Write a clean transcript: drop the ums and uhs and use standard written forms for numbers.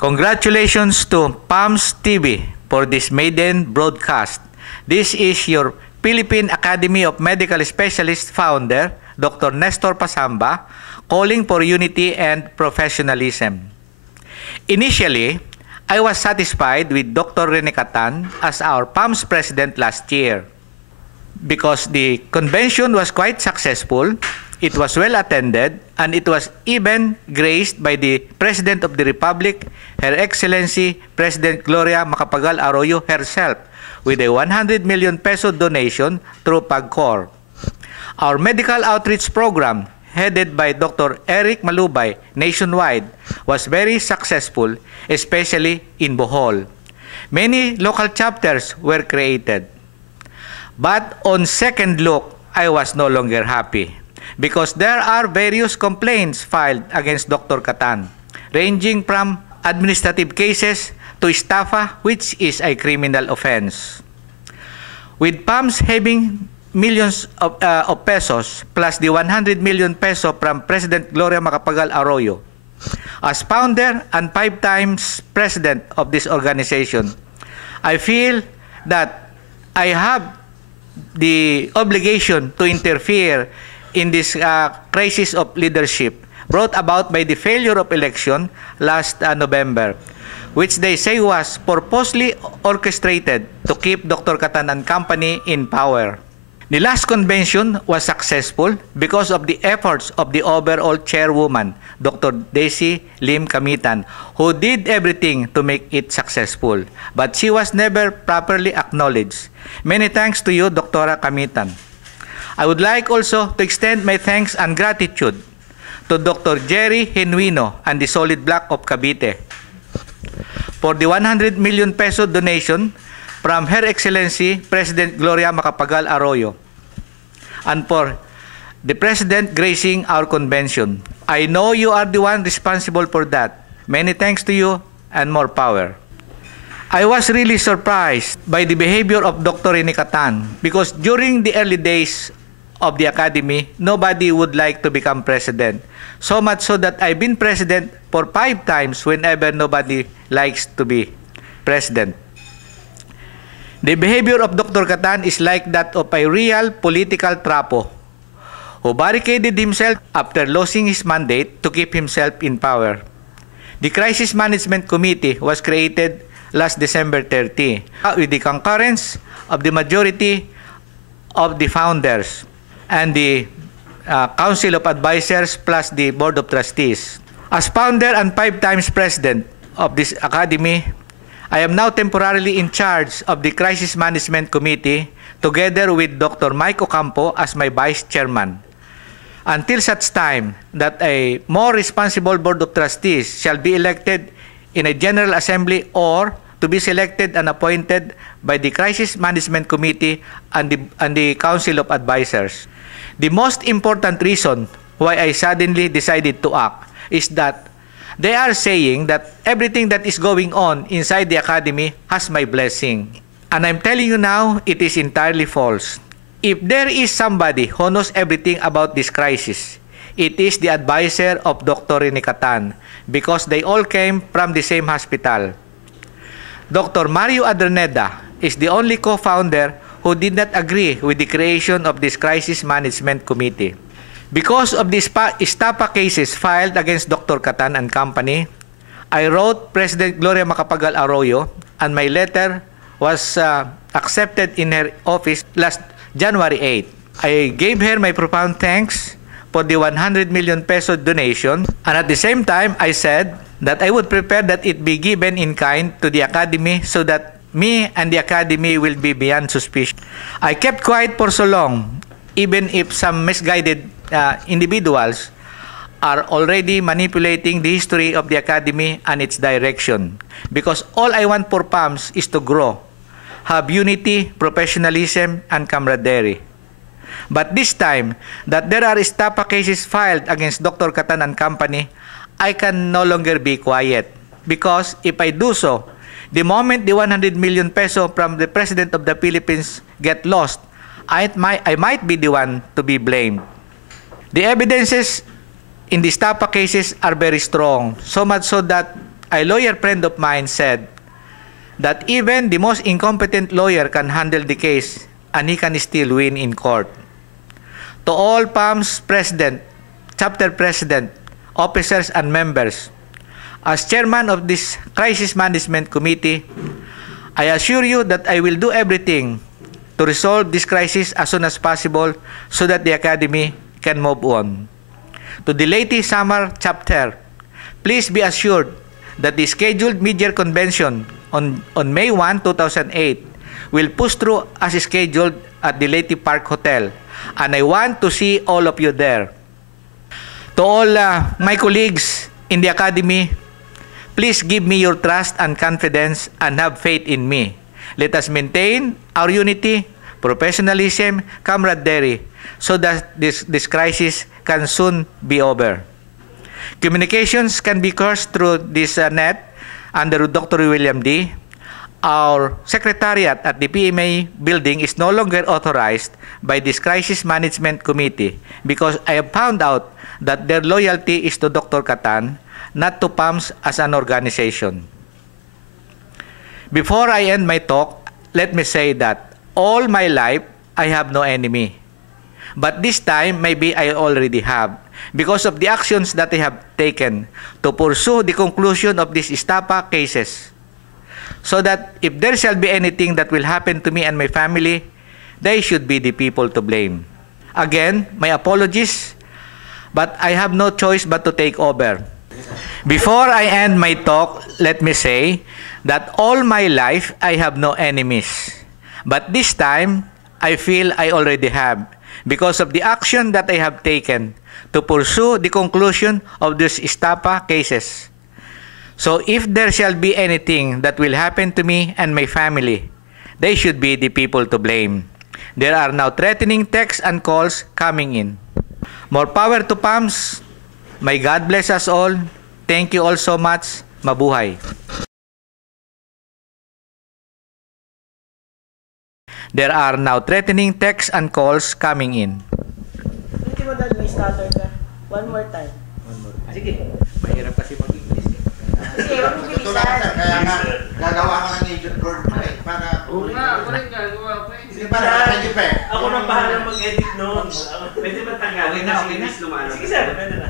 Congratulations to PAMS TV for this maiden broadcast. This is your Philippine Academy of Medical Specialists founder, Dr. Nestor Pasamba, calling for unity and professionalism. Initially, I was satisfied with Dr. Rene Catan as our PAMS president last year. Because the convention was quite successful, it was well attended, and it was even graced by the President of the Republic, Her Excellency President Gloria Macapagal Arroyo herself, with a 100 million peso donation through PAGCOR. Our medical outreach program, headed by Dr. Eric Malubay nationwide, was very successful, especially in Bohol. Many local chapters were created. But on second look, I was no longer happy because there are various complaints filed against Dr. Catan, ranging from administrative cases to estafa, which is a criminal offense. With PAMS having millions of pesos plus the 100 million peso from President Gloria Macapagal Arroyo, as founder and 5 times president of this organization, I feel that I have the obligation to interfere in this crisis of leadership brought about by the failure of election last November, which they say was purposely orchestrated to keep Dr. Catan and company in power. The last convention was successful because of the efforts of the overall chairwoman, Dr. Daisy Lim Kamitan, who did everything to make it successful. But she was never properly acknowledged. Many thanks to you, Dr. Kamitan. I would like also to extend my thanks and gratitude to Dr. Jerry Genuino and the Solid Block of Cavite for the 100 million peso donation from Her Excellency President Gloria Macapagal Arroyo, and for the President gracing our convention. I know you are the one responsible for that. Many thanks to you and more power. I was really surprised by the behavior of Dr. Rene Catan because during the early days of the Academy, nobody would like to become president. So much so that I've been president for 5 times whenever nobody likes to be president. The behavior of Dr. Catan is like that of a real political trapo who barricaded himself after losing his mandate to keep himself in power. The Crisis Management Committee was created last December 30 with the concurrence of the majority of the founders and the Council of Advisors plus the Board of Trustees. As founder and 5 times president of this Academy, I am now temporarily in charge of the Crisis Management Committee together with Dr. Mike Ocampo as my Vice Chairman, until such time that a more responsible Board of Trustees shall be elected in a General Assembly or to be selected and appointed by the Crisis Management Committee and the Council of Advisors. The most important reason why I suddenly decided to act is that they are saying that everything that is going on inside the Academy has my blessing. And I'm telling you now, it is entirely false. If there is somebody who knows everything about this crisis, it is the advisor of Dr. Rene Catan because they all came from the same hospital. Dr. Mario Adreneda is the only co-founder who did not agree with the creation of this Crisis Management Committee. Because of the estafa cases filed against Dr. Catan and company, I wrote President Gloria Macapagal Arroyo, and my letter was accepted in her office last January 8. I gave her my profound thanks for the 100 million peso donation, and at the same time, I said that I would prepare that it be given in kind to the Academy so that me and the Academy will be beyond suspicion. I kept quiet for so long, even if some misguided individuals are already manipulating the history of the Academy and its direction. Because all I want for PAMS is to grow, have unity, professionalism, and camaraderie. But this time, that there are estafa cases filed against Dr. Catan and company, I can no longer be quiet. Because if I do so, the moment the 100 million peso from the President of the Philippines get lost, I might be the one to be blamed. The evidences in the estafa cases are very strong, so much so that a lawyer friend of mine said that even the most incompetent lawyer can handle the case and he can still win in court. To all PAMS president, chapter president, officers and members, as chairman of this crisis management committee, I assure you that I will do everything to resolve this crisis as soon as possible so that the Academy can move on. To the latest summer chapter, please be assured that the scheduled mid-year convention on May 1, 2008 will push through as scheduled at the Leyte Park Hotel, and I want to see all of you there. To all my colleagues in the Academy, please give me your trust and confidence and have faith in me. Let us maintain our unity, professionalism, camaraderie, so that this crisis can soon be over. Communications can be coursed through this net under Dr. William D. Our secretariat at the PMA building is no longer authorized by this crisis management committee because I have found out that their loyalty is to Dr. Catan, not to PAMS as an organization. Before I end my talk, let me say that all my life I have no enemy. But this time, maybe I already have, because of the actions that I have taken to pursue the conclusion of these estafa cases. So that if there shall be anything that will happen to me and my family, they should be the people to blame. Again, my apologies, but I have no choice but to take over. Before I end my talk, let me say that all my life I have no enemies. But this time, I feel I already have, because of the action that I have taken to pursue the conclusion of these estafa cases. So if there shall be anything that will happen to me and my family, they should be the people to blame. There are now threatening texts and calls coming in. More power to PAMS. May God bless us all. Thank you all so much. Mabuhay. There are now threatening texts and calls coming in. Hindi mo dad, may stutter ka. One more time. Sige, mahirap kasi mag-English. Sige, huwag mo Ito lang bilisan. sir, kaya nga gagawa ko ng agent board mo eh. Para... Oo nga, ako rin gagawa ko eh. Sige para kapag pa eh. Ako nang bahala mag-edit noon. Pwede ba tagalog Okay na, okay na. Sige sir, pwede na.